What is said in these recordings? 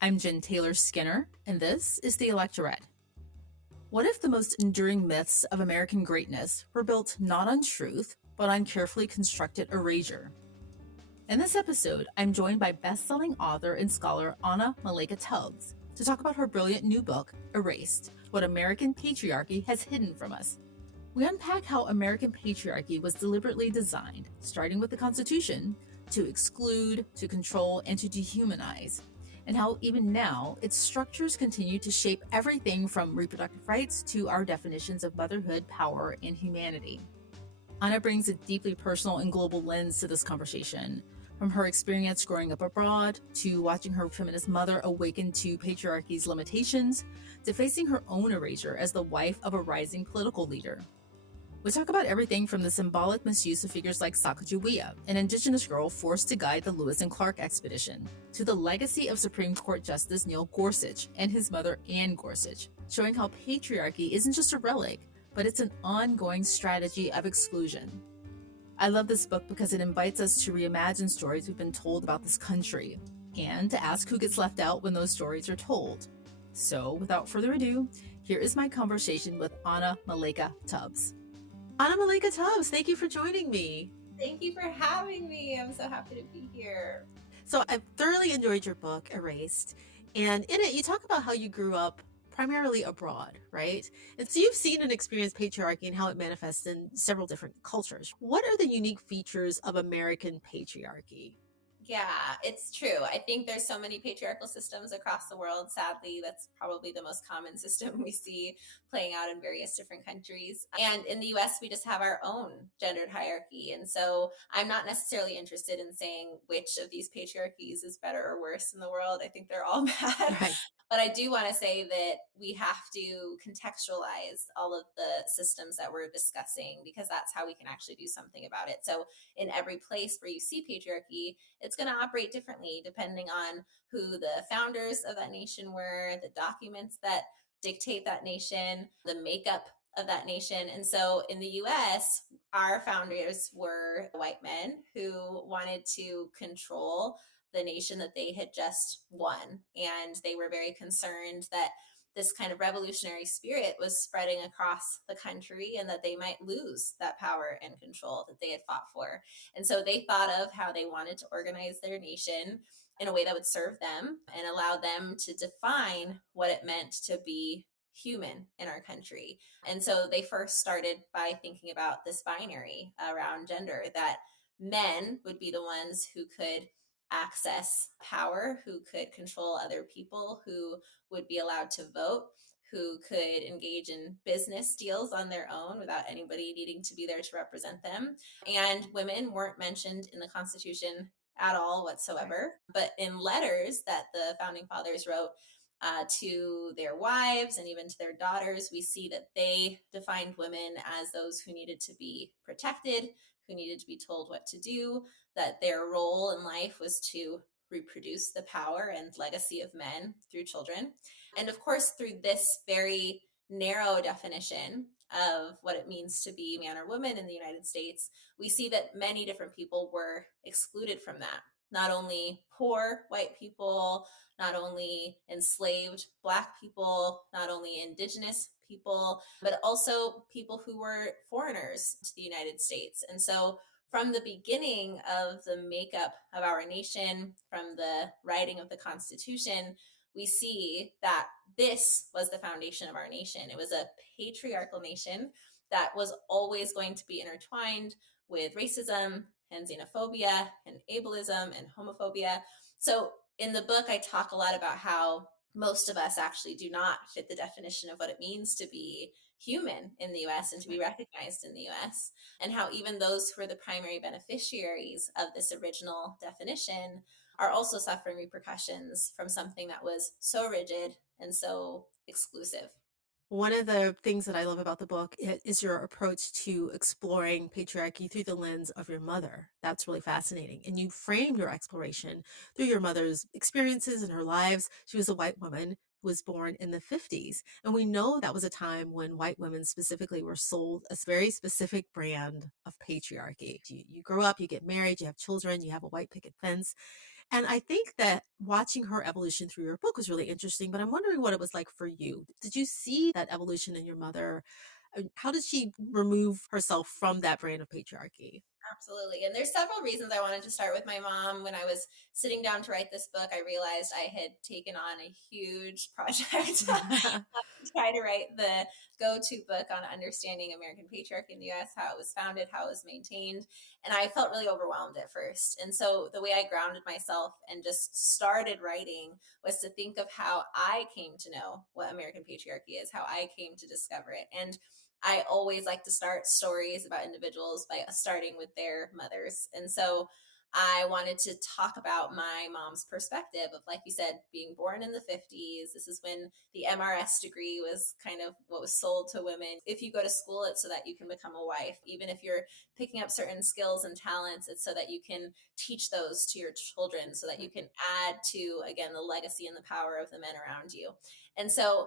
I'm Jen Taylor Skinner, and this is the Electorette. What if the most enduring myths of American greatness were built not on truth, but on carefully constructed erasure? In this episode, I'm joined by best-selling author and scholar Anna Malaika Tubbs to talk about her brilliant new book, Erased: What American Patriarchy Has Hidden from Us. We unpack how American patriarchy was deliberately designed, starting with the Constitution, to exclude, to control, and to dehumanize, and how even now its structures continue to shape everything from reproductive rights to our definitions of motherhood, power, and humanity. Anna brings a deeply personal and global lens to this conversation, from her experience growing up abroad, to watching her feminist mother awaken to patriarchy's limitations, to facing her own erasure as the wife of a rising political leader. We talk about everything from the symbolic misuse of figures like Sacagawea, an Indigenous girl forced to guide the Lewis and Clark expedition, to the legacy of Supreme Court Justice Neil Gorsuch and his mother Anne Gorsuch, showing how patriarchy isn't just a relic, but it's an ongoing strategy of exclusion. I love this book because it invites us to reimagine stories we've been told about this country, and to ask who gets left out when those stories are told. So, without further ado, here is my conversation with Anna Malaika Tubbs. Anna Malaika Tubbs, thank you for joining me. Thank you for having me. I'm so happy to be here. So I've thoroughly enjoyed your book, Erased. And in it, you talk about how you grew up primarily abroad, right? And so you've seen and experienced patriarchy and how it manifests in several different cultures. What are the unique features of American patriarchy? Yeah, it's true. I think there's so many patriarchal systems across the world. Sadly, that's probably the most common system we see playing out in various different countries. And in the US, we just have our own gendered hierarchy. And so I'm not necessarily interested in saying which of these patriarchies is better or worse in the world. I think they're all bad. Right. But I do want to say that we have to contextualize all of the systems that we're discussing because that's how we can actually do something about it. So, in every place where you see patriarchy, it's going to operate differently depending on who the founders of that nation were, the documents that dictate that nation, the makeup of that nation. And so in the US, our founders were white men who wanted to control the nation that they had just won. And they were very concerned that this kind of revolutionary spirit was spreading across the country and that they might lose that power and control that they had fought for. And so they thought of how they wanted to organize their nation in a way that would serve them and allow them to define what it meant to be human in our country. And so they first started by thinking about this binary around gender, that men would be the ones who could access power, who could control other people, who would be allowed to vote, who could engage in business deals on their own without anybody needing to be there to represent them. And women weren't mentioned in the Constitution at all whatsoever. But in letters that the founding fathers wrote to their wives and even to their daughters, we see that they defined women as those who needed to be protected, who needed to be told what to do, that their role in life was to reproduce the power and legacy of men through children. And of course, through this very narrow definition of what it means to be man or woman in the United States, we see that many different people were excluded from that. Not only poor white people, not only enslaved Black people, not only Indigenous people, but also people who were foreigners to the United States. And so from the beginning of the makeup of our nation, from the writing of the Constitution, we see that this was the foundation of our nation. It was a patriarchal nation that was always going to be intertwined with racism and xenophobia and ableism and homophobia. So in the book, I talk a lot about how most of us actually do not fit the definition of what it means to be human in the US and to be recognized in the US, and how even those who are the primary beneficiaries of this original definition are also suffering repercussions from something that was so rigid and so exclusive. One of the things that I love about the book is your approach to exploring patriarchy through the lens of your mother. That's really fascinating. And you frame your exploration through your mother's experiences and her lives. She was a white woman who was born in the 50s. And we know that was a time when white women specifically were sold a very specific brand of patriarchy. You grow up, you get married, you have children, you have a white picket fence. And I think that watching her evolution through your book was really interesting, but I'm wondering what it was like for you. Did you see that evolution in your mother? How did she remove herself from that brand of patriarchy? Absolutely. And there's several reasons I wanted to start with my mom. When I was sitting down to write this book, I realized I had taken on a huge project to try to write the go-to book on understanding American patriarchy in the US, how it was founded, how it was maintained. And I felt really overwhelmed at first. And so the way I grounded myself and just started writing was to think of how I came to know what American patriarchy is, how I came to discover it. And I always like to start stories about individuals by starting with their mothers. And so I wanted to talk about my mom's perspective of, like you said, being born in the 50s. This is when the MRS degree was kind of what was sold to women. If you go to school, it's so that you can become a wife. Even if you're picking up certain skills and talents, it's so that you can teach those to your children, so that you can add to, again, the legacy and the power of the men around you. And so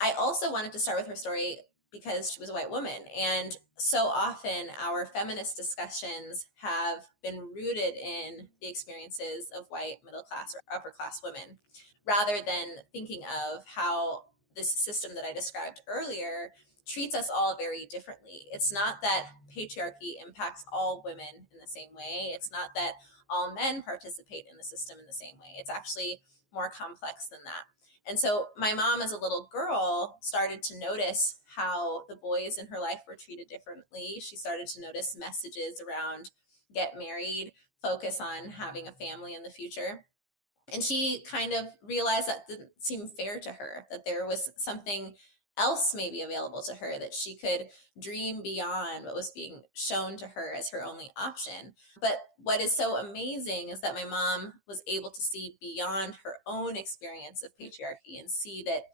I also wanted to start with her story because she was a white woman. And so often our feminist discussions have been rooted in the experiences of white middle class or upper class women, rather than thinking of how this system that I described earlier treats us all very differently. It's not that patriarchy impacts all women in the same way. It's not that all men participate in the system in the same way. It's actually more complex than that. And so my mom, as a little girl, started to notice how the boys in her life were treated differently. She started to notice messages around get married, focus on having a family in the future. And she kind of realized that didn't seem fair to her, that there was something else maybe available to her, that she could dream beyond what was being shown to her as her only option. But what is so amazing is that my mom was able to see beyond her own experience of patriarchy and see that,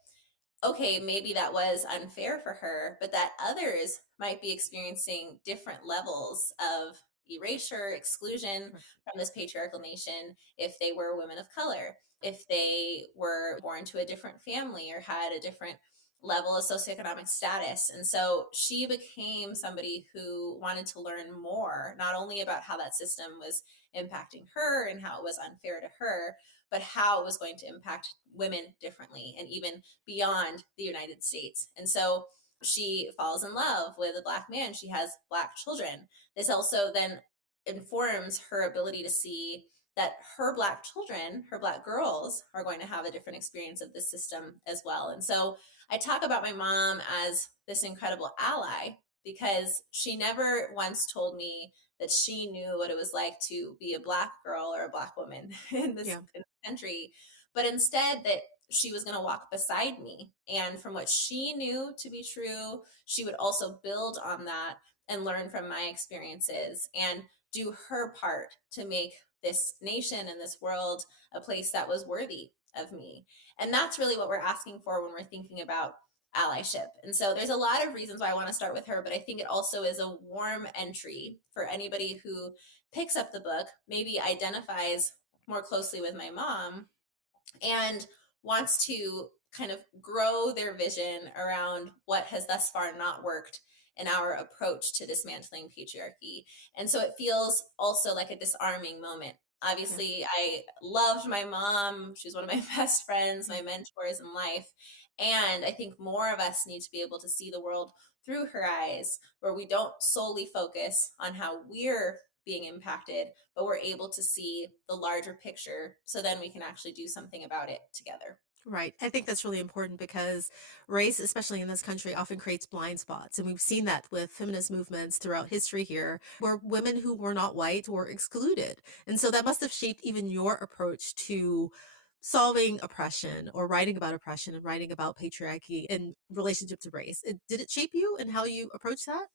okay, maybe that was unfair for her, but that others might be experiencing different levels of erasure, exclusion from this patriarchal nation if they were women of color, if they were born to a different family or had a different level of socioeconomic status. And so she became somebody who wanted to learn more, not only about how that system was impacting her and how it was unfair to her, but how it was going to impact women differently and even beyond the United States. And so she falls in love with a Black man. She has Black children. This also then informs her ability to see that her Black children, her Black girls, are going to have a different experience of this system as well. And so I talk about my mom as this incredible ally because she never once told me that she knew what it was like to be a Black girl or a Black woman Yeah. in this country, but instead that she was going to walk beside me. And from what she knew to be true, she would also build on that and learn from my experiences and do her part to make this nation and this world a place that was worthy of me. And that's really what we're asking for when we're thinking about allyship. And so there's a lot of reasons why I want to start with her, but I think it also is a warm entry for anybody who picks up the book, maybe identifies more closely with my mom, and wants to kind of grow their vision around what has thus far not worked in our approach to dismantling patriarchy. And so it feels also like a disarming moment. Yeah. Obviously, I loved my mom. She was one of my best friends, my mentors in life. And I think more of us need to be able to see the world through her eyes, where we don't solely focus on how we're being impacted, but we're able to see the larger picture so then we can actually do something about it together. Right. I think that's really important because race, especially in this country, often creates blind spots. And we've seen that with feminist movements throughout history here, where women who were not white were excluded. And so that must have shaped even your approach to solving oppression or writing about oppression and writing about patriarchy in relationship to race. Did it shape you and how you approach that?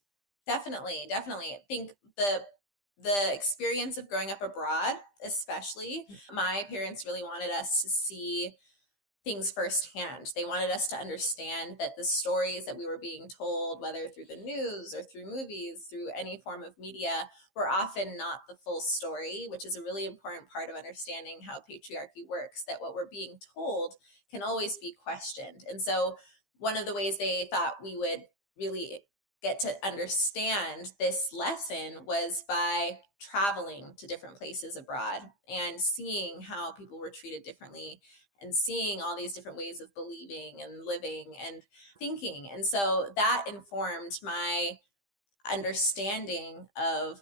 Definitely, definitely. I think the experience of growing up abroad, especially, my parents really wanted us to see things firsthand. They wanted us to understand that the stories that we were being told, whether through the news or through movies, through any form of media, were often not the full story, which is a really important part of understanding how patriarchy works, that what we're being told can always be questioned. And so one of the ways they thought we would really get to understand this lesson was by traveling to different places abroad and seeing how people were treated differently and seeing all these different ways of believing and living and thinking. And so that informed my understanding of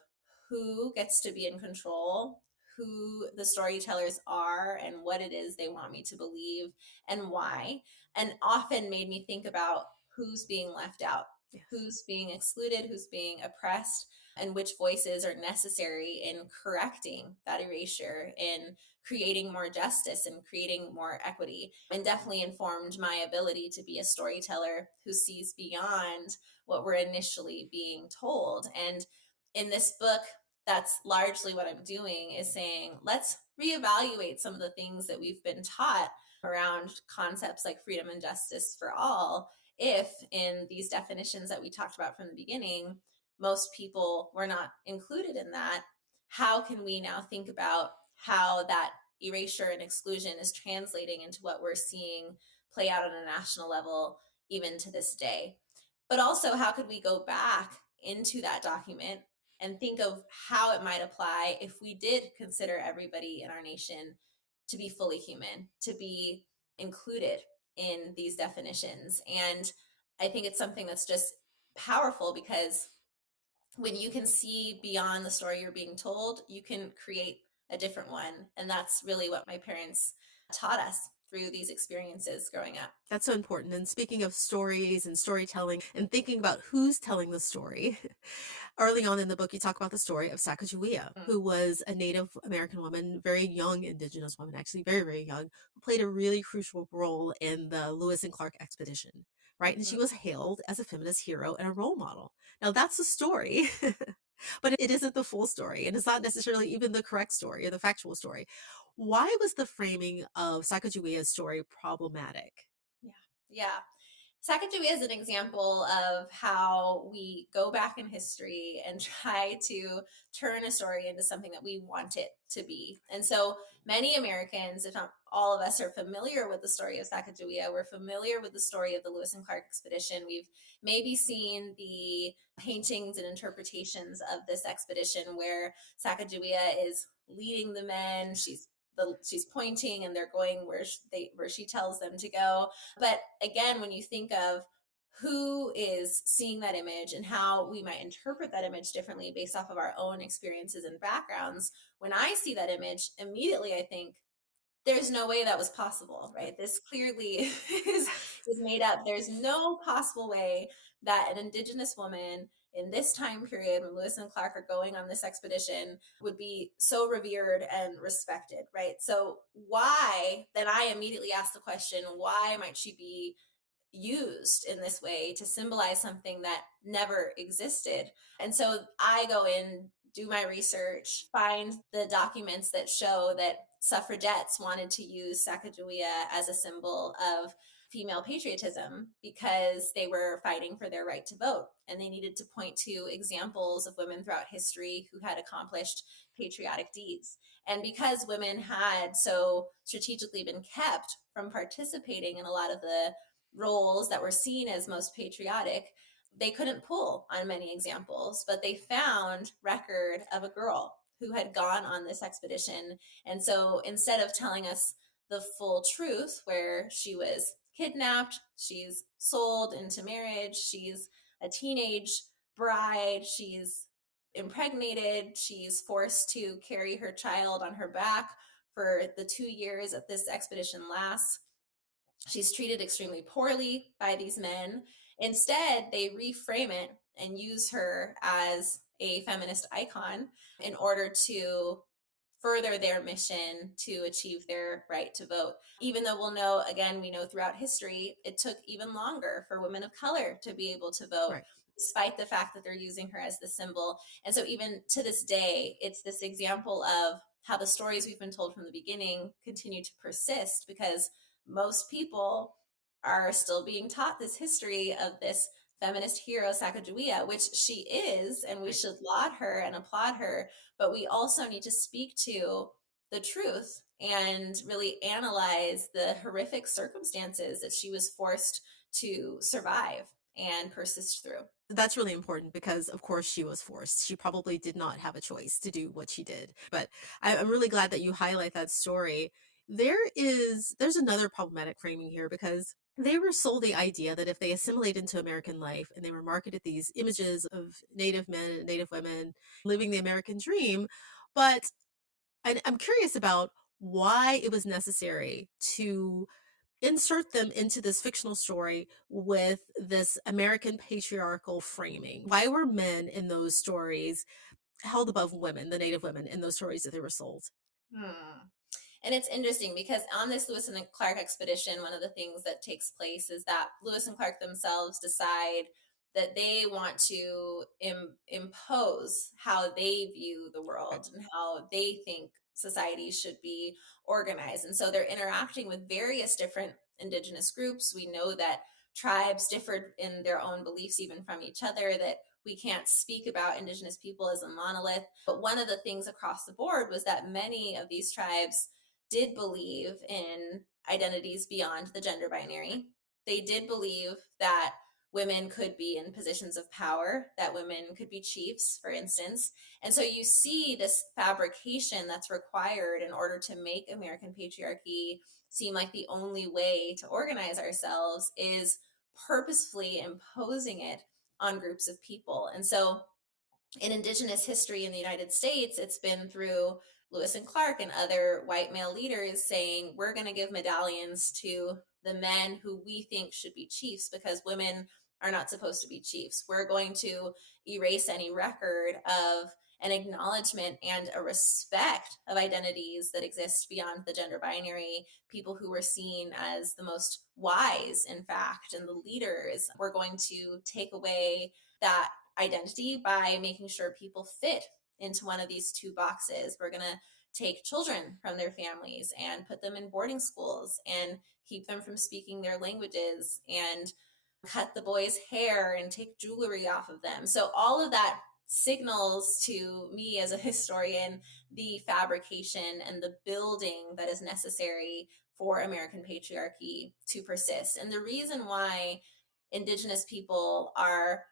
who gets to be in control, who the storytellers are, and what it is they want me to believe and why. And often made me think about who's being left out, Yes. who's being excluded, who's being oppressed, and which voices are necessary in correcting that erasure, in creating more justice and creating more equity. And definitely informed my ability to be a storyteller who sees beyond what we're initially being told. And in this book, that's largely what I'm doing, is saying, let's reevaluate some of the things that we've been taught around concepts like freedom and justice for all. If in these definitions that we talked about from the beginning, most people were not included in that, how can we now think about how that erasure and exclusion is translating into what we're seeing play out on a national level even to this day? But also, how could we go back into that document and think of how it might apply if we did consider everybody in our nation to be fully human, to be included in these definitions? And I think it's something that's just powerful, because when you can see beyond the story you're being told, you can create a different one. And that's really what my parents taught us through these experiences growing up. That's so important. And speaking of stories and storytelling and thinking about who's telling the story, early on in the book, you talk about the story of Sacagawea, who was a Native American woman, very young Indigenous woman, actually very, very young, who played a really crucial role in the Lewis and Clark expedition, right? And she was hailed as a feminist hero and a role model. Now, that's a story. But it isn't the full story, and it's not necessarily even the correct story or the factual story. Why was the framing of Sacagawea's story problematic? Yeah. Sacagawea is an example of how we go back in history and try to turn a story into something that we want it to be. And so many Americans, if not all of us, are familiar with the story of Sacagawea. We're familiar with the story of the Lewis and Clark expedition. We've maybe seen the paintings and interpretations of this expedition where Sacagawea is leading the men. She's pointing and they're going where she tells them to go. But again, when you think of who is seeing that image and how we might interpret that image differently based off of our own experiences and backgrounds, when I see that image, immediately I think, there's no way that was possible, right? This clearly is made up. There's no possible way that an Indigenous woman in this time period, when Lewis and Clark are going on this expedition, would be so revered and respected, right? So why, then I immediately ask the question, why might she be used in this way to symbolize something that never existed? And so I go in, do my research, find the documents that show that suffragettes wanted to use Sacagawea as a symbol of female patriotism because they were fighting for their right to vote. And they needed to point to examples of women throughout history who had accomplished patriotic deeds. And because women had so strategically been kept from participating in a lot of the roles that were seen as most patriotic, they couldn't pull on many examples, but they found record of a girl who had gone on this expedition. And so instead of telling us the full truth, where she was kidnapped, she's sold into marriage, she's a teenage bride, she's impregnated, she's forced to carry her child on her back for the 2 years that this expedition lasts. She's treated extremely poorly by these men. Instead, they reframe it and use her as a feminist icon in order to further their mission to achieve their right to vote. Even though we know throughout history, it took even longer for women of color to be able to vote, Right. despite the fact that they're using her as the symbol. And so even to this day, it's this example of how the stories we've been told from the beginning continue to persist, because most people are still being taught this history of this feminist hero, Sacagawea, which she is, and we should laud her and applaud her. But we also need to speak to the truth and really analyze the horrific circumstances that she was forced to survive and persist through. That's really important because, of course, she was forced. She probably did not have a choice to do what she did. But I'm really glad that you highlight that story. There's another problematic framing here because they were sold the idea that if they assimilate into American life and they were marketed these images of Native men and Native women living the American dream, but I'm curious about why it was necessary to insert them into this fictional story with this American patriarchal framing. Why were men in those stories held above women, the Native women, in those stories that they were sold? Hmm. And it's interesting because on this Lewis and Clark expedition, one of the things that takes place is that Lewis and Clark themselves decide that they want to impose how they view the world and how they think society should be organized. And so they're interacting with various different indigenous groups. We know that tribes differed in their own beliefs even from each other, that we can't speak about indigenous people as a monolith. But one of the things across the board was that many of these tribes did believe in identities beyond the gender binary. They did believe that women could be in positions of power, that women could be chiefs, for instance. And so you see this fabrication that's required in order to make American patriarchy seem like the only way to organize ourselves is purposefully imposing it on groups of people. And so in Indigenous history in the United States, it's been through Lewis and Clark and other white male leaders saying, we're going to give medallions to the men who we think should be chiefs because women are not supposed to be chiefs. We're going to erase any record of an acknowledgement and a respect of identities that exist beyond the gender binary, people who were seen as the most wise, in fact, and the leaders. We're going to take away that identity by making sure people fit into one of these two boxes. We're going to take children from their families and put them in boarding schools and keep them from speaking their languages and cut the boys' hair and take jewelry off of them. So all of that signals to me as a historian the fabrication and the building that is necessary for American patriarchy to persist. And the reason why Indigenous people are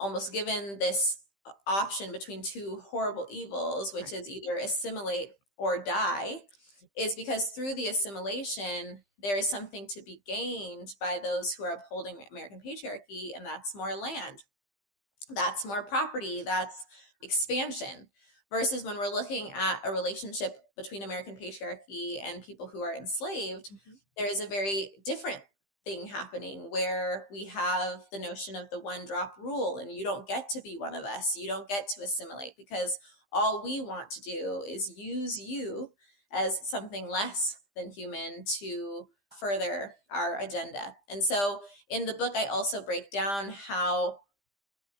almost given this option between two horrible evils, which is either assimilate or die, is because through the assimilation, there is something to be gained by those who are upholding American patriarchy, and that's more land, that's more property, that's expansion. Versus when we're looking at a relationship between American patriarchy and people who are enslaved, there is a very different thing happening where we have the notion of the one drop rule, and you don't get to be one of us, you don't get to assimilate, because all we want to do is use you as something less than human to further our agenda. And so in the book, I also break down how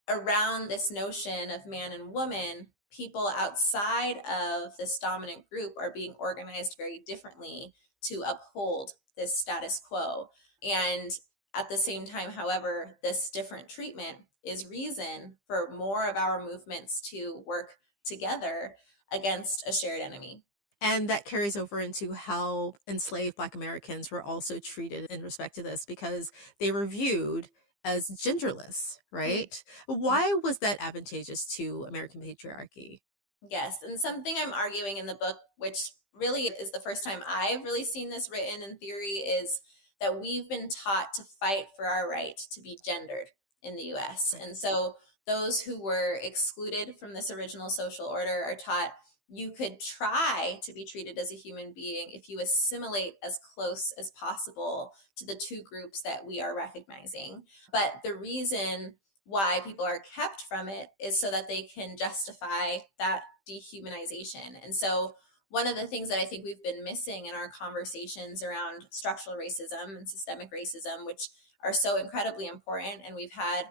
around this notion of man and woman, people outside of this dominant group are being organized very differently to uphold this status quo. And at the same time, however, this different treatment is reason for more of our movements to work together against a shared enemy. And that carries over into how enslaved Black Americans were also treated in respect to this because they were viewed as genderless, right? Why was that advantageous to American patriarchy? Yes, and something I'm arguing in the book, which really is the first time I've really seen this written in theory, is that we've been taught to fight for our right to be gendered in the US. And so those who were excluded from this original social order are taught you could try to be treated as a human being if you assimilate as close as possible to the two groups that we are recognizing. But the reason why people are kept from it is so that they can justify that dehumanization. And so one of the things that I think we've been missing in our conversations around structural racism and systemic racism, which are so incredibly important, and we've had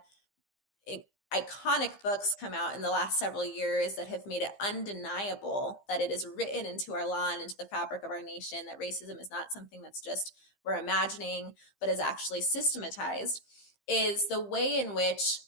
iconic books come out in the last several years that have made it undeniable that it is written into our law and into the fabric of our nation, that racism is not something that's just we're imagining, but is actually systematized, is the way in which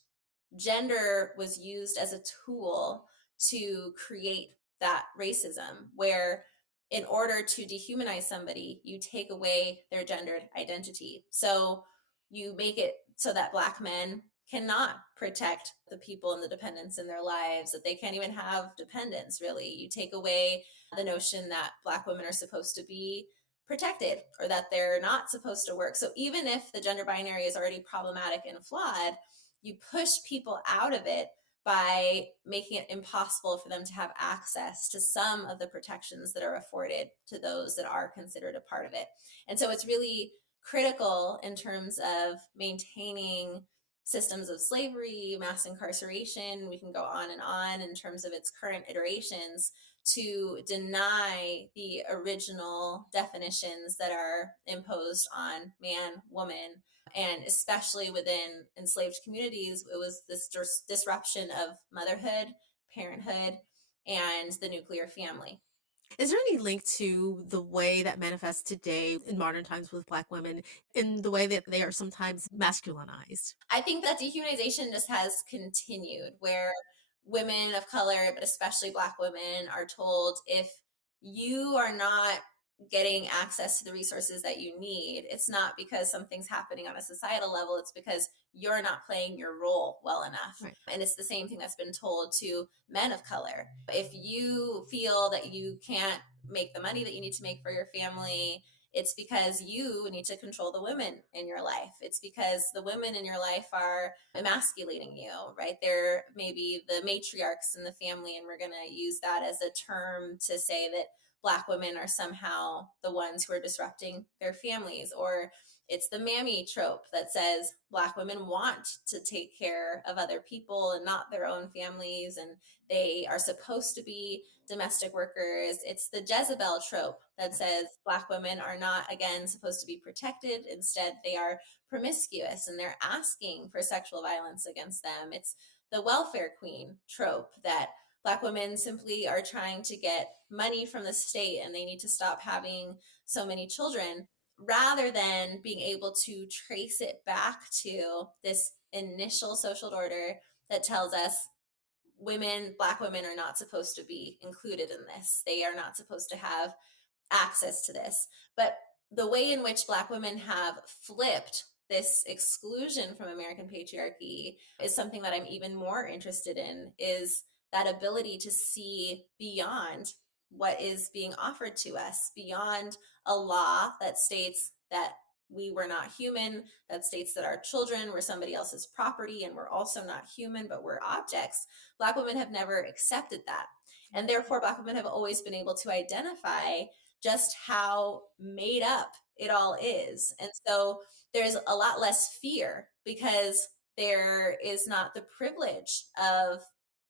gender was used as a tool to create that racism, where in order to dehumanize somebody, you take away their gendered identity. So you make it so that Black men cannot protect the people and the dependents in their lives, that they can't even have dependents, really. You take away the notion that Black women are supposed to be protected or that they're not supposed to work. So even if the gender binary is already problematic and flawed, you push people out of it by making it impossible for them to have access to some of the protections that are afforded to those that are considered a part of it. And so it's really critical in terms of maintaining systems of slavery, mass incarceration. We can go on in terms of its current iterations, to deny the original definitions that are imposed on man, woman, and especially within enslaved communities, it was this disruption of motherhood, parenthood, and the nuclear family. Is there any link to the way that manifests today in modern times with Black women in the way that they are sometimes masculinized? I think that dehumanization just has continued, where women of color, but especially Black women, are told if you are not getting access to the resources that you need, it's not because something's happening on a societal level, it's because you're not playing your role well enough. Right. And it's the same thing that's been told to men of color. If you feel that you can't make the money that you need to make for your family, it's because you need to control the women in your life. It's because the women in your life are emasculating you, right? They're maybe the matriarchs in the family, and we're going to use that as a term to say that Black women are somehow the ones who are disrupting their families. Or it's the mammy trope that says Black women want to take care of other people and not their own families, and they are supposed to be domestic workers. It's the Jezebel trope that says Black women are not, again, supposed to be protected. Instead, they are promiscuous and they're asking for sexual violence against them. It's the welfare queen trope that Black women simply are trying to get money from the state and they need to stop having so many children, rather than being able to trace it back to this initial social order that tells us Black women are not supposed to be included in this. They are not supposed to have access to this. But the way in which Black women have flipped this exclusion from American patriarchy is something that I'm even more interested in, is that ability to see beyond what is being offered to us, beyond a law that states that we were not human, that states that our children were somebody else's property and we're also not human, but we're objects. Black women have never accepted that. And therefore, Black women have always been able to identify just how made up it all is. And so there's a lot less fear because there is not the privilege of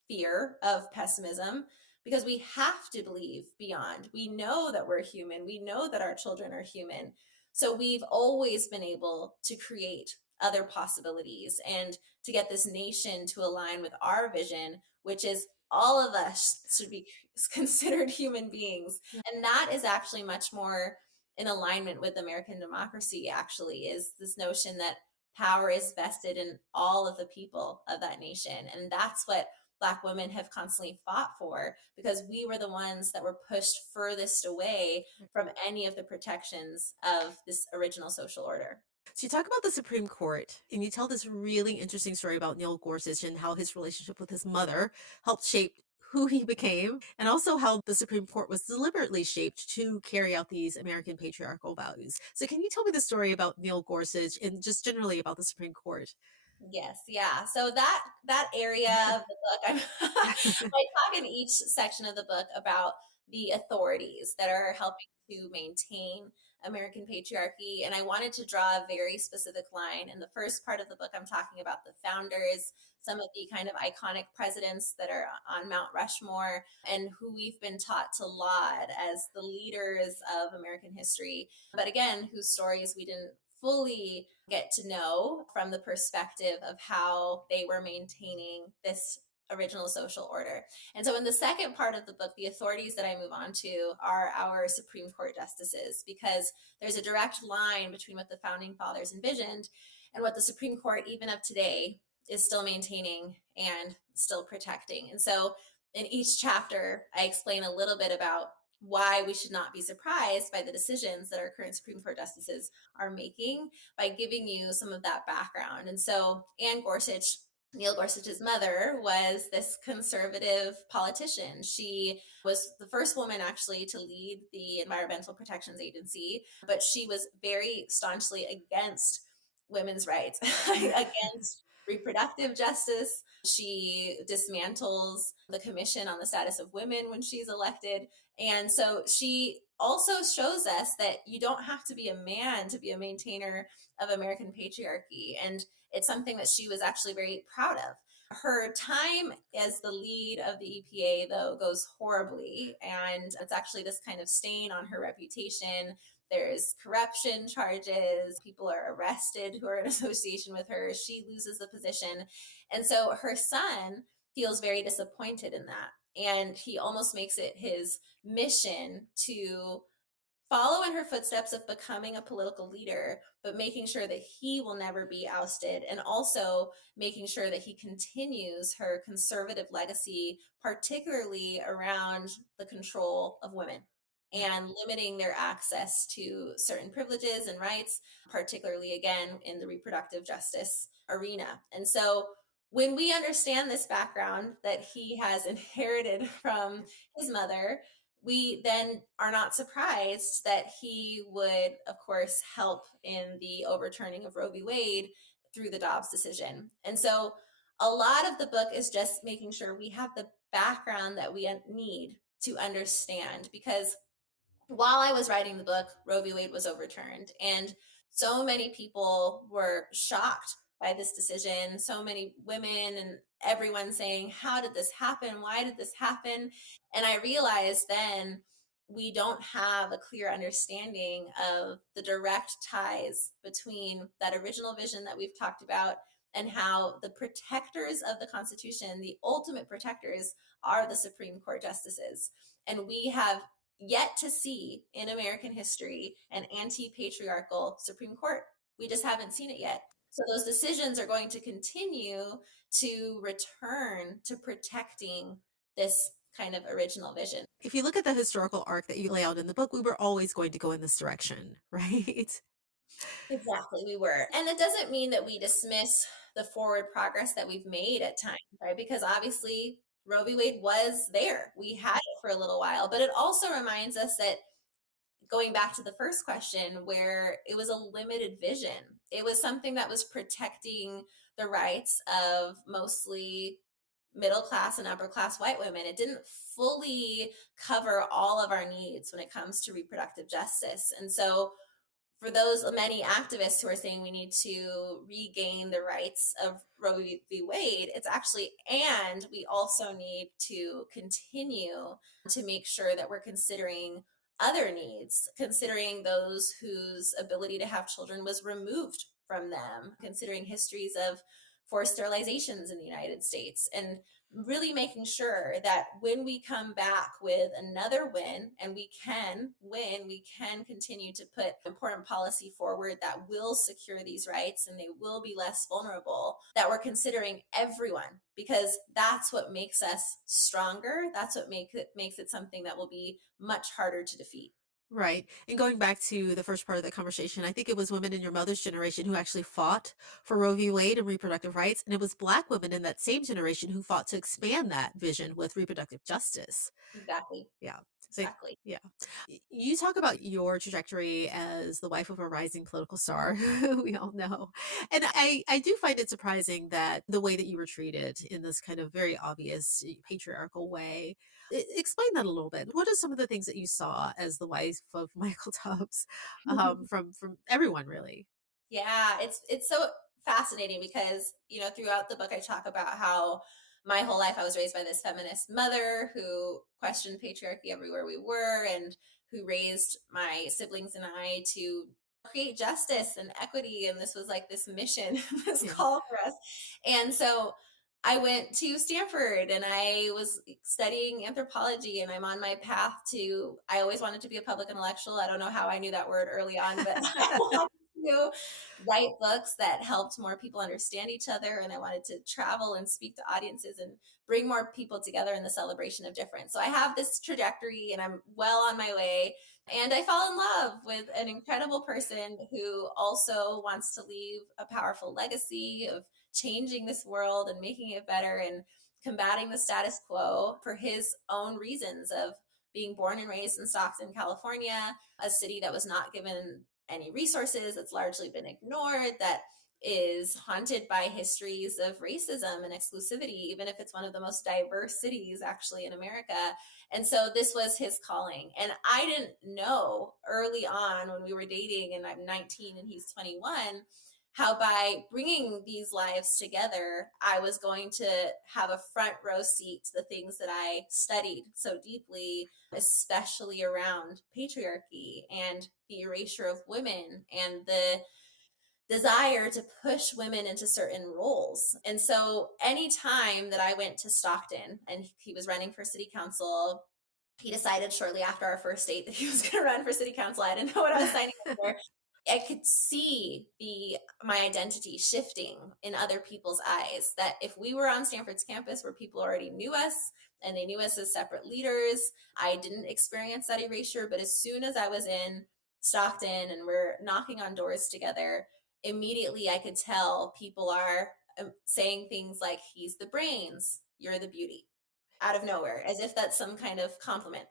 fear, of pessimism, because we have to believe beyond. We know that we're human. We know that our children are human. So we've always been able to create other possibilities and to get this nation to align with our vision, which is all of us should be considered human beings. And that is actually much more in alignment with American democracy, actually, is this notion that power is vested in all of the people of that nation. And that's what Black women have constantly fought for, because we were the ones that were pushed furthest away from any of the protections of this original social order. So you talk about the Supreme Court and you tell this really interesting story about Neil Gorsuch and how his relationship with his mother helped shape who he became, and also how the Supreme Court was deliberately shaped to carry out these American patriarchal values. So can you tell me the story about Neil Gorsuch and just generally about the Supreme Court? Yes, yeah. So that area of the book, I talk in each section of the book about the authorities that are helping to maintain American patriarchy. And I wanted to draw a very specific line. In the first part of the book, I'm talking about the founders, some of the kind of iconic presidents that are on Mount Rushmore and who we've been taught to laud as the leaders of American history. But again, whose stories we didn't fully get to know from the perspective of how they were maintaining this original social order. And so in the second part of the book, the authorities that I move on to are our Supreme Court justices, because there's a direct line between what the founding fathers envisioned and what the Supreme Court, even of today, is still maintaining and still protecting. And so in each chapter, I explain a little bit about why we should not be surprised by the decisions that our current Supreme Court justices are making by giving you some of that background. And so Anne Gorsuch, Neil Gorsuch's mother, was this conservative politician. She was the first woman actually to lead the Environmental Protections Agency, but she was very staunchly against women's rights, against reproductive justice. She dismantles the Commission on the Status of Women when she's elected. And so she also shows us that you don't have to be a man to be a maintainer of American patriarchy. And it's something that she was actually very proud of. Her time as the lead of the EPA, though, goes horribly. And it's actually this kind of stain on her reputation. There's corruption charges. People are arrested who are in association with her. She loses the position. And so her son feels very disappointed in that. And he almost makes it his mission to follow in her footsteps of becoming a political leader, but making sure that he will never be ousted, and also making sure that he continues her conservative legacy, particularly around the control of women and limiting their access to certain privileges and rights, particularly again in the reproductive justice arena. And so when we understand this background that he has inherited from his mother, we then are not surprised that he would, of course, help in the overturning of Roe v. Wade through the Dobbs decision. And so a lot of the book is just making sure we have the background that we need to understand, because while I was writing the book, Roe v. Wade was overturned. And so many people were shocked by this decision. So many women and everyone saying, how did this happen? Why did this happen? And I realized then we don't have a clear understanding of the direct ties between that original vision that we've talked about and how the protectors of the Constitution, the ultimate protectors, are the Supreme Court justices. And we have yet to see in American history an anti-patriarchal Supreme Court. We just haven't seen it yet. So those decisions are going to continue to return to protecting this kind of original vision. If you look at the historical arc that you lay out in the book, we were always going to go in this direction, right? Exactly, we were. And it doesn't mean that we dismiss the forward progress that we've made at times, right? Because obviously Roe v. Wade was there. We had it for a little while, but it also reminds us that, going back to the first question, where it was a limited vision, it was something that was protecting the rights of mostly middle class and upper class white women. It didn't fully cover all of our needs when it comes to reproductive justice. And so for those many activists who are saying we need to regain the rights of Roe v. Wade, it's actually, and we also need to continue to make sure that we're considering other needs, considering those whose ability to have children was removed from them, considering histories of forced sterilizations in the United States, and really making sure that when we come back with another win, and we can win, we can continue to put important policy forward that will secure these rights and they will be less vulnerable, that we're considering everyone, because that's what makes us stronger. That's what makes it something that will be much harder to defeat. Right. And going back to the first part of the conversation, I think it was women in your mother's generation who actually fought for Roe v. Wade and reproductive rights. And it was Black women in that same generation who fought to expand that vision with reproductive justice. Exactly. Yeah. Exactly. Yeah. You talk about your trajectory as the wife of a rising political star, we all know. And I do find it surprising that the way that you were treated in this kind of very obvious patriarchal way. Explain that a little bit. What are some of the things that you saw as the wife of Michael Tubbs from everyone, really? Yeah, it's so fascinating because, throughout the book I talk about how my whole life I was raised by this feminist mother who questioned patriarchy everywhere we were, and who raised my siblings and I to create justice and equity. And this was like this mission, this call for us. And so I went to Stanford and I was studying anthropology, and I'm on my path to, I always wanted to be a public intellectual. I don't know how I knew that word early on, but I wanted to write books that helped more people understand each other. And I wanted to travel and speak to audiences and bring more people together in the celebration of difference. So I have this trajectory and I'm well on my way. And I fall in love with an incredible person who also wants to leave a powerful legacy of changing this world and making it better and combating the status quo for his own reasons of being born and raised in Stockton, California, a city that was not given any resources, that's largely been ignored, that is haunted by histories of racism and exclusivity, even if it's one of the most diverse cities actually in America. And so this was his calling. And I didn't know early on when we were dating, and I'm 19 and he's 21, how by bringing these lives together, I was going to have a front row seat to the things that I studied so deeply, especially around patriarchy and the erasure of women and the desire to push women into certain roles. And so anytime that I went to Stockton and he was running for city council, he decided shortly after our first date that he was going to run for city council. I didn't know what I was signing up for. I could see my identity shifting in other people's eyes, that if we were on Stanford's campus where people already knew us and they knew us as separate leaders, I didn't experience that erasure. But as soon as I was in Stockton and we're knocking on doors together, immediately I could tell people are saying things like, he's the brains, you're the beauty, out of nowhere, as if that's some kind of compliment.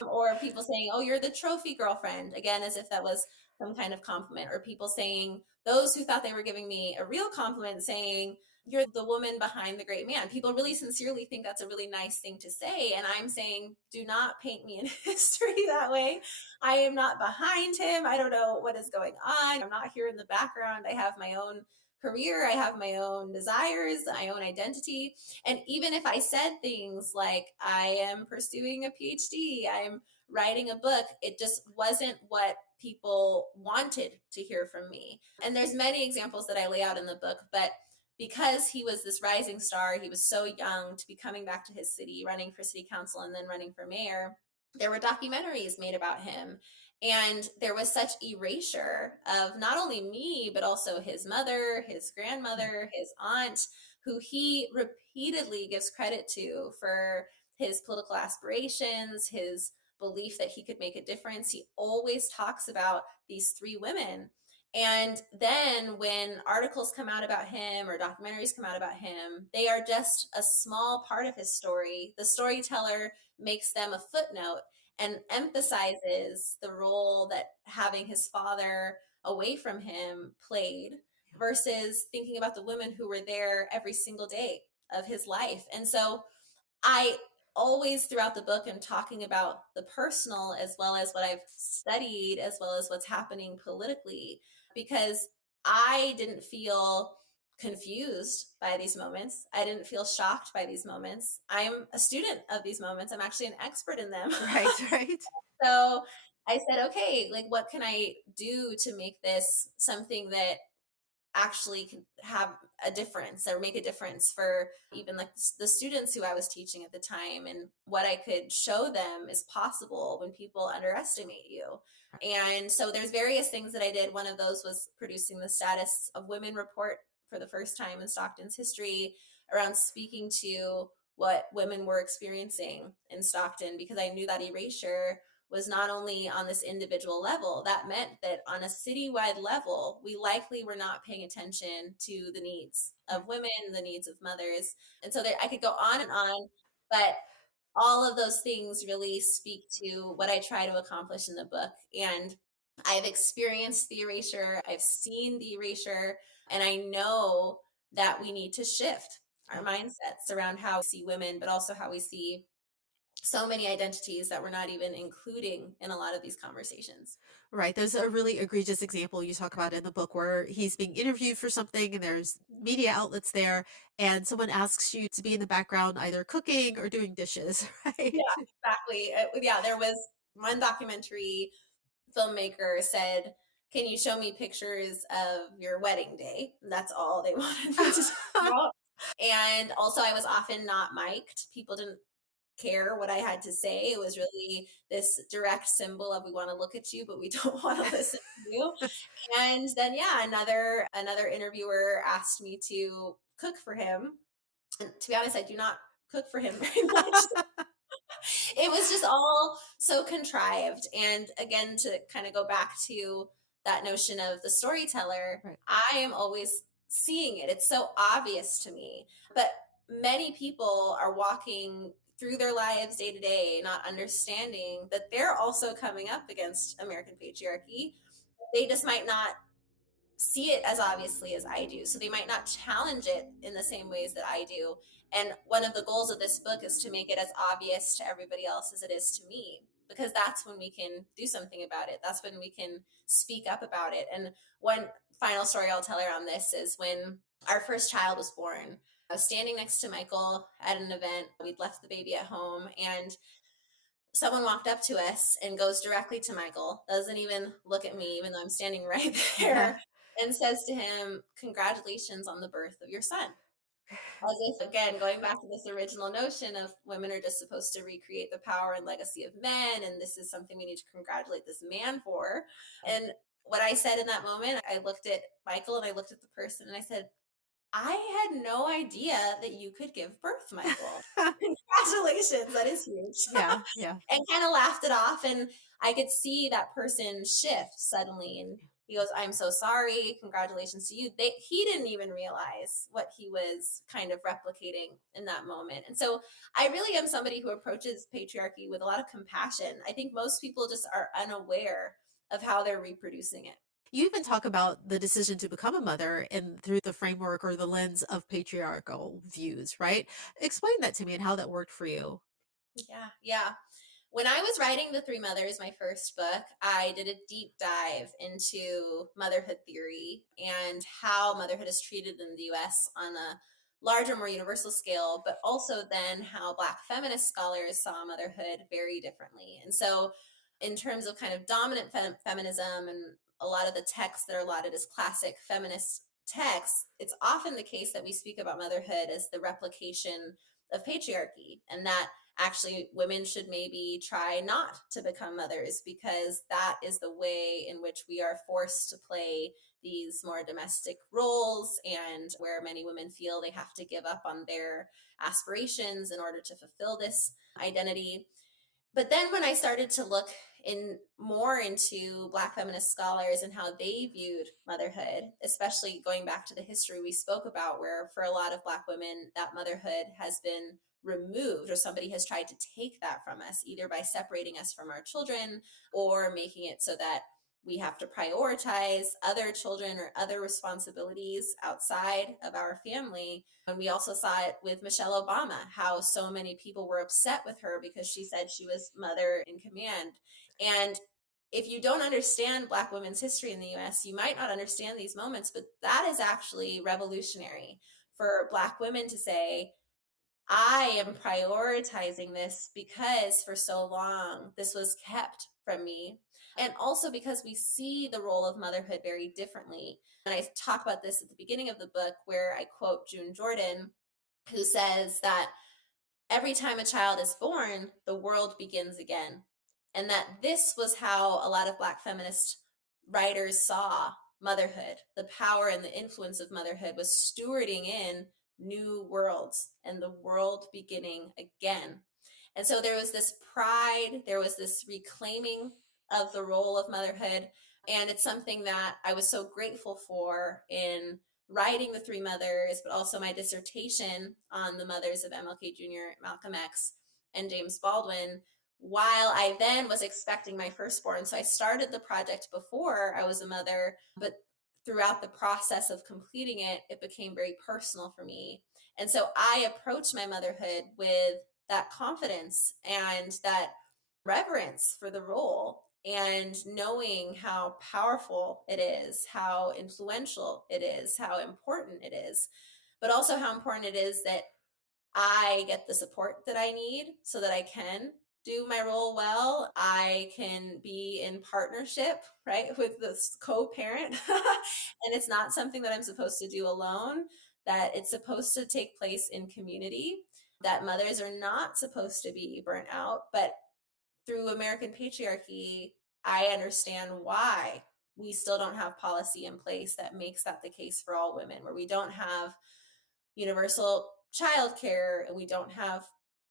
Or people saying, oh, you're the trophy girlfriend, again, as if that was some kind of compliment. Or people saying, those who thought they were giving me a real compliment, saying, you're the woman behind the great man. People really sincerely think that's a really nice thing to say. And I'm saying, do not paint me in history that way. I am not behind him. I don't know what is going on. I'm not here in the background. I have my own career. I have my own desires, my own identity. And even if I said things like, I am pursuing a PhD, I'm writing a book, it just wasn't what people wanted to hear from me. And there's many examples that I lay out in the book, but because he was this rising star, he was so young to be coming back to his city, running for city council and then running for mayor, there were documentaries made about him. And there was such erasure of not only me, but also his mother, his grandmother, his aunt, who he repeatedly gives credit to for his political aspirations, his belief that he could make a difference. He always talks about these three women. And then when articles come out about him or documentaries come out about him, they are just a small part of his story. The storyteller makes them a footnote and emphasizes the role that having his father away from him played versus thinking about the women who were there every single day of his life. And so I always throughout the book am talking about the personal as well as what I've studied, as well as what's happening politically, because I didn't feel confused by these moments. I didn't feel shocked by these moments. I'm a student of these moments. I'm actually an expert in them. Right. So I said, okay, like, what can I do to make this something that actually can have a difference or make a difference for even like the students who I was teaching at the time, and what I could show them is possible when people underestimate you. And so there's various things that I did. One of those was producing the Status of Women report for the first time in Stockton's history, around speaking to what women were experiencing in Stockton, because I knew that erasure was not only on this individual level, that meant that on a citywide level, we likely were not paying attention to the needs of women, the needs of mothers. And so there, I could go on and on, but all of those things really speak to what I try to accomplish in the book. And I've experienced the erasure, I've seen the erasure, and I know that we need to shift our mindsets around how we see women, but also how we see so many identities that we're not even including in a lot of these conversations. Right. There's a really egregious example you talk about in the book where he's being interviewed for something and there's media outlets there and someone asks you to be in the background either cooking or doing dishes, right? Yeah, exactly. Yeah, there was one documentary filmmaker said, can you show me pictures of your wedding day? And that's all they wanted me to talk about. And also I was often not mic'd. People didn't care what I had to say. It was really this direct symbol of, we want to look at you, but we don't want to listen to you. And then, yeah, another interviewer asked me to cook for him. And to be honest, I do not cook for him very much. It was just all so contrived. And again, to kind of go back to that notion of the storyteller, Right. I am always seeing it. It's so obvious to me. But many people are walking through their lives day to day, not understanding that they're also coming up against American patriarchy. They just might not see it as obviously as I do. So they might not challenge it in the same ways that I do. And one of the goals of this book is to make it as obvious to everybody else as it is to me, because that's when we can do something about it. That's when we can speak up about it. And one final story I'll tell her on this is when our first child was born. I was standing next to Michael at an event. We'd left the baby at home, and someone walked up to us and goes directly to Michael, doesn't even look at me, even though I'm standing right there, and says to him, "Congratulations on the birth of your son." As if, again, going back to this original notion of women are just supposed to recreate the power and legacy of men, and this is something we need to congratulate this man for. And what I said in that moment, I looked at Michael and I looked at the person and I said, "I had no idea that you could give birth, Michael. Congratulations, that is huge." Yeah. And kind of laughed it off. And I could see that person shift suddenly. And he goes, "I'm so sorry. Congratulations to you." He didn't even realize what he was kind of replicating in that moment. And so I really am somebody who approaches patriarchy with a lot of compassion. I think most people just are unaware of how they're reproducing it. You even talk about the decision to become a mother and through the framework or the lens of patriarchal views, right? Explain that to me and how that worked for you. Yeah. When I was writing The Three Mothers, my first book, I did a deep dive into motherhood theory and how motherhood is treated in the US on a larger, more universal scale, but also then how Black feminist scholars saw motherhood very differently. And so, in terms of kind of dominant feminism and a lot of the texts that are lauded as classic feminist texts, it's often the case that we speak about motherhood as the replication of patriarchy, and that actually women should maybe try not to become mothers, because that is the way in which we are forced to play these more domestic roles, and where many women feel they have to give up on their aspirations in order to fulfill this identity. But then when I started to look more into Black feminist scholars and how they viewed motherhood, especially going back to the history we spoke about, where for a lot of Black women, that motherhood has been removed, or somebody has tried to take that from us, either by separating us from our children or making it so that we have to prioritize other children or other responsibilities outside of our family. And we also saw it with Michelle Obama, how so many people were upset with her because she said she was mother in command. And if you don't understand Black women's history in the US, you might not understand these moments, but that is actually revolutionary for Black women to say, "I am prioritizing this because for so long this was kept from me." And also because we see the role of motherhood very differently. And I talk about this at the beginning of the book, where I quote June Jordan, who says that every time a child is born, the world begins again. And that this was how a lot of Black feminist writers saw motherhood. The power and the influence of motherhood was stewarding in new worlds and the world beginning again. And so there was this pride, there was this reclaiming of the role of motherhood. And it's something that I was so grateful for in writing The Three Mothers, but also my dissertation on the mothers of MLK Jr., Malcolm X, and James Baldwin, while I then was expecting my firstborn. So I started the project before I was a mother, but throughout the process of completing it, it became very personal for me. And so I approached my motherhood with that confidence and that reverence for the role, and knowing how powerful it is, how influential it is, how important it is, but also how important it is that I get the support that I need so that I can do my role well. I can be in partnership, right, with this co-parent. And it's not something that I'm supposed to do alone, that it's supposed to take place in community. that mothers are not supposed to be burnt out. But through American patriarchy, I understand why we still don't have policy in place that makes that the case for all women, where we don't have universal childcare and we don't have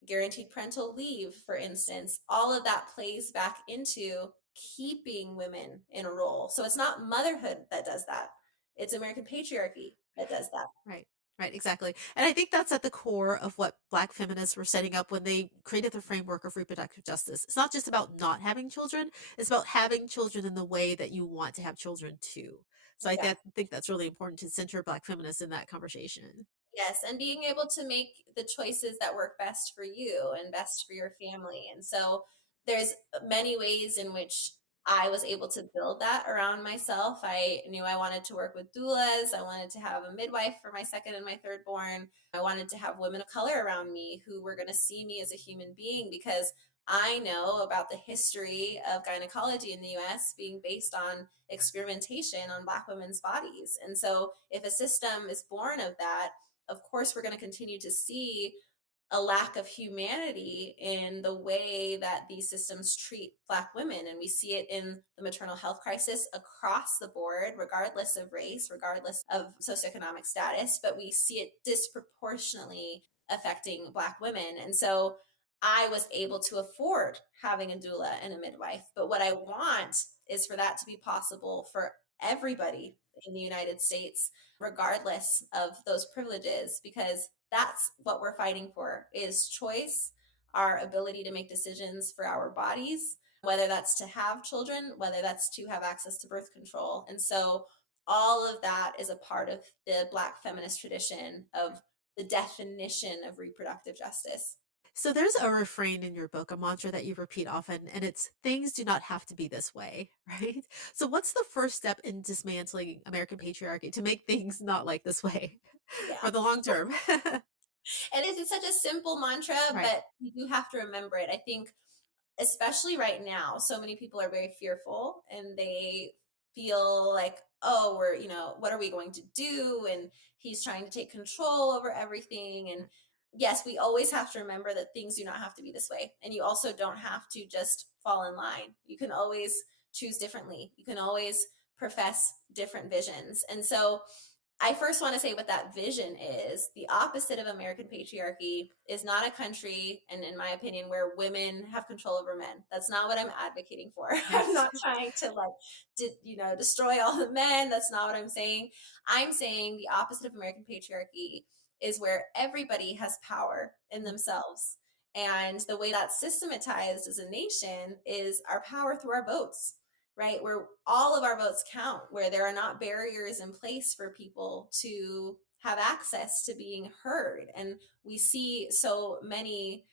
guaranteed parental leave, for instance. All of that plays back into keeping women in a role. So it's not motherhood that does that, it's American patriarchy that does that. Right. Right, exactly. And I think that's at the core of what Black feminists were setting up when they created the framework of reproductive justice. It's not just about not having children, it's about having children in the way that you want to have children too. So Yeah. think that's really important to center Black feminists in that conversation. Yes, and being able to make the choices that work best for you and best for your family. And so there's many ways in which I was able to build that around myself. I knew I wanted to work with doulas. I wanted to have a midwife for my second and my third born. I wanted to have women of color around me who were going to see me as a human being, because I know about the history of gynecology in the US being based on experimentation on Black women's bodies. And so if a system is born of that, of course, we're going to continue to see a lack of humanity in the way that these systems treat Black women. And we see it in the maternal health crisis across the board, regardless of race, regardless of socioeconomic status, but we see it disproportionately affecting Black women. And so I was able to afford having a doula and a midwife. But what I want is for that to be possible for everybody in the United States, regardless of those privileges, because that's what we're fighting for, is choice, our ability to make decisions for our bodies, whether that's to have children, whether that's to have access to birth control. And so all of that is a part of the Black feminist tradition of the definition of reproductive justice. So there's a refrain in your book, a mantra that you repeat often, and it's things do not have to be this way, right? So what's the first step in dismantling American patriarchy to make things not like this way Yeah. for the long term? And it's such a simple mantra, Right. but you do have to remember it. I think, especially right now, so many people are very fearful and they feel like, oh, what are we going to do? And he's trying to take control over everything. And yes, we always have to remember that things do not have to be this way. And you also don't have to just fall in line. You can always choose differently. You can always profess different visions. And so I first want to say what that vision is. The opposite of American patriarchy is not a country, and in my opinion, where women have control over men. That's not what I'm advocating for. I'm not trying to destroy all the men. That's not what I'm saying. I'm saying the opposite of American patriarchy is where everybody has power in themselves. And the way that's systematized as a nation is our power through our votes, right? Where all of our votes count, where there are not barriers in place for people to have access to being heard. And we see so many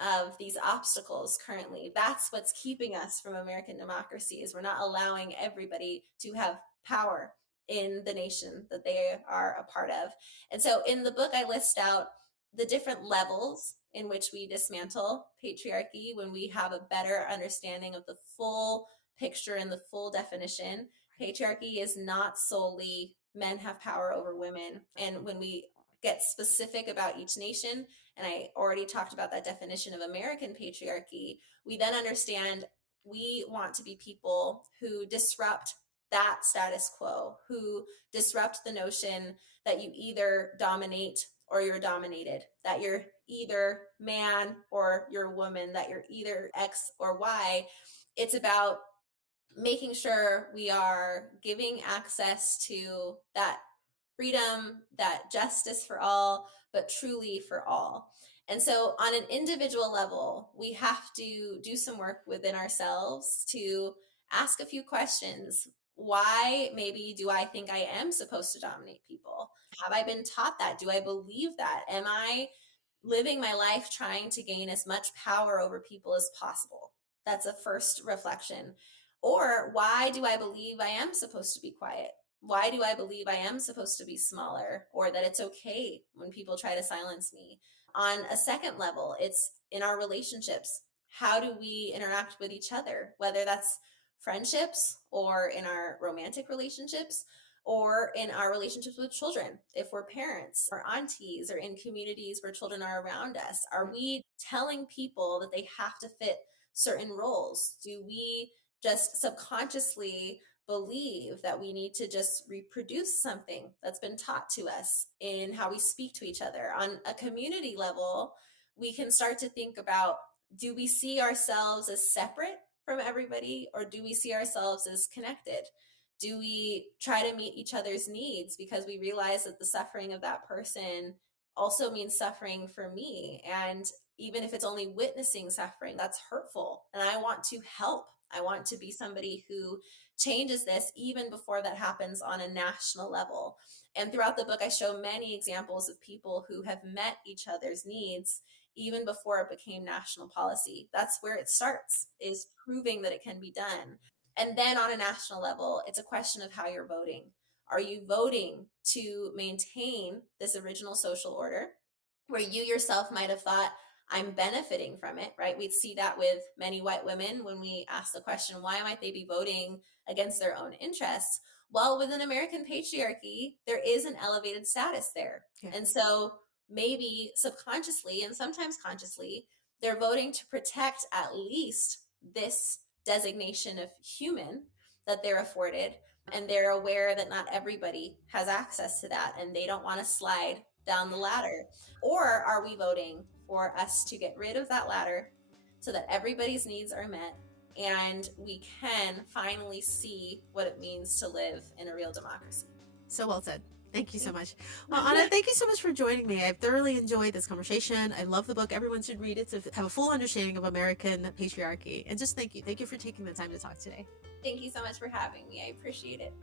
of these obstacles currently. That's what's keeping us from American democracy, is we're not allowing everybody to have power in the nation that they are a part of. And so in the book, I list out the different levels in which we dismantle patriarchy when we have a better understanding of the full picture and the full definition. Patriarchy is not solely men have power over women. And when we get specific about each nation, and I already talked about that definition of American patriarchy, we then understand we want to be people who disrupt that status quo, who disrupt the notion that you either dominate or you're dominated, that you're either man or you're woman, that you're either X or Y. It's about making sure we are giving access to that freedom, that justice for all, but truly for all. And so, on an individual level, we have to do some work within ourselves to ask a few questions. Why, maybe, do I think I am supposed to dominate people? Have I been taught that? Do I believe that? Am I living my life trying to gain as much power over people as possible? That's a first reflection. Or why do I believe I am supposed to be quiet? Why do I believe I am supposed to be smaller, or that it's okay when people try to silence me? On a second level, it's in our relationships. How do we interact with each other, whether that's friendships or in our romantic relationships, or in our relationships with children, if we're parents or aunties or in communities where children are around us? Are we telling people that they have to fit certain roles? Do we just subconsciously believe that we need to just reproduce something that's been taught to us in how we speak to each other? On a community level, we can start to think about, do we see ourselves as separate from everybody, or do we see ourselves as connected? Do we try to meet each other's needs because we realize that the suffering of that person also means suffering for me? And even if it's only witnessing suffering, that's hurtful. And I want to help. I want to be somebody who changes this even before that happens on a national level. And throughout the book, I show many examples of people who have met each other's needs even before it became national policy. That's where it starts, is proving that it can be done. And then on a national level, it's a question of how you're voting. Are you voting to maintain this original social order where you yourself might have thought, I'm benefiting from it, right? We'd see that with many white women when we ask the question, why might they be voting against their own interests? Well, within American patriarchy, there is an elevated status there. Yeah. And so maybe subconsciously and sometimes consciously, they're voting to protect at least this designation of human that they're afforded. And they're aware that not everybody has access to that, and they don't want to slide down the ladder. Or are we voting for us to get rid of that ladder so that everybody's needs are met and we can finally see what it means to live in a real democracy? So well said. Thank you so much. Well, Anna, thank you so much for joining me. I've thoroughly enjoyed this conversation. I love the book. Everyone should read it to have a full understanding of American patriarchy. And just thank you. Thank you for taking the time to talk today. Thank you so much for having me. I appreciate it.